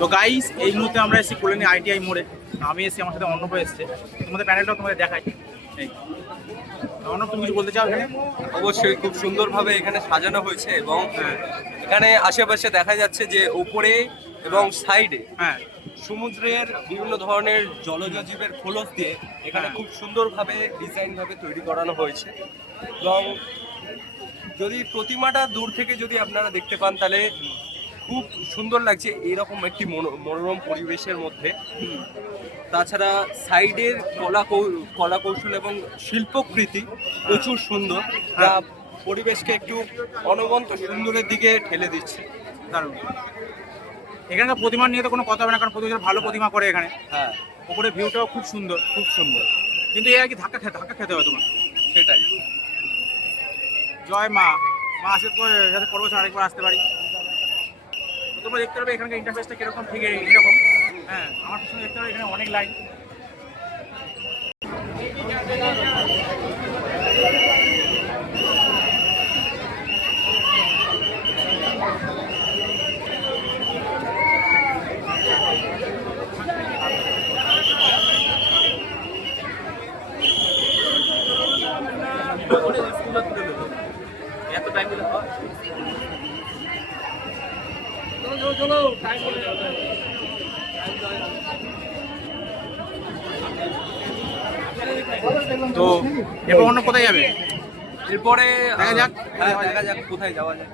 তো গাইস, এই মুহূর্তে আমরা এসেছি কল্যাণী ITI মোড়ে। আমি এসেছি, আমার সাথে অর্ণব এসেছে। তোমাদের প্যানেলটাও তোমাদের দেখাই। এই অর্ণব, তুমি কিছু বলতে চাও এখানে? অবশ্যই খুব সুন্দরভাবে এখানে সাজানো হয়েছে এবং এখানে আশেপাশে দেখা যাচ্ছে যে উপরে এবং সাইডে হ্যাঁ, সমুদ্রের বিভিন্ন ধরনের জলজ জীবের খোলস দিয়ে এখানে হ্যাঁ। খুব সুন্দরভাবে ডিজাইন ভাবে তৈরি করানো হয়েছে। এবং যদি প্রতিমাটা দূর থেকে যদি আপনারা দেখতে পান তাহলে খুব সুন্দর লাগছে এইরকম একটি মনোরম পরিবেশের মধ্যে। তাছাড়া সাইডের কলা কৌশল এবং শিল্পকৃতি প্রচুর সুন্দর, যা পরিবেশকে একটু অনবন্ত সুন্দরের দিকে ঠেলে দিচ্ছে। দারুণ। এখানকার প্রতিমা নিয়ে তো কোনো কথা হবে না, কারণ প্রতি বছর ভালো প্রতিমা করে এখানে। হ্যাঁ, উপরে ভিউটাও খুব সুন্দর। খুব সুন্দর। কিন্তু এই আর কি ধাক্কা খেতে হবে তোমার। সেটাই। জয় মা। মা আসে তো, যাতে পরের বছর আরেকবার আসতে পারি। তো তোমরা দেখতে পাবে এখানকার ইন্টারফেসটা কিরকম, ঠিক এরকম। হ্যাঁ, আমার পিছনে দেখতে পাবে এখানে অনেক লাইন। এত টাইম দিলে হয়? চলো টাইম হয়ে যাবে। তো এরপর অন্য কোথায় যাবে? এরপরে দেখা যাক। হ্যাঁ, দেখা যাক কোথায় যাওয়া যায়।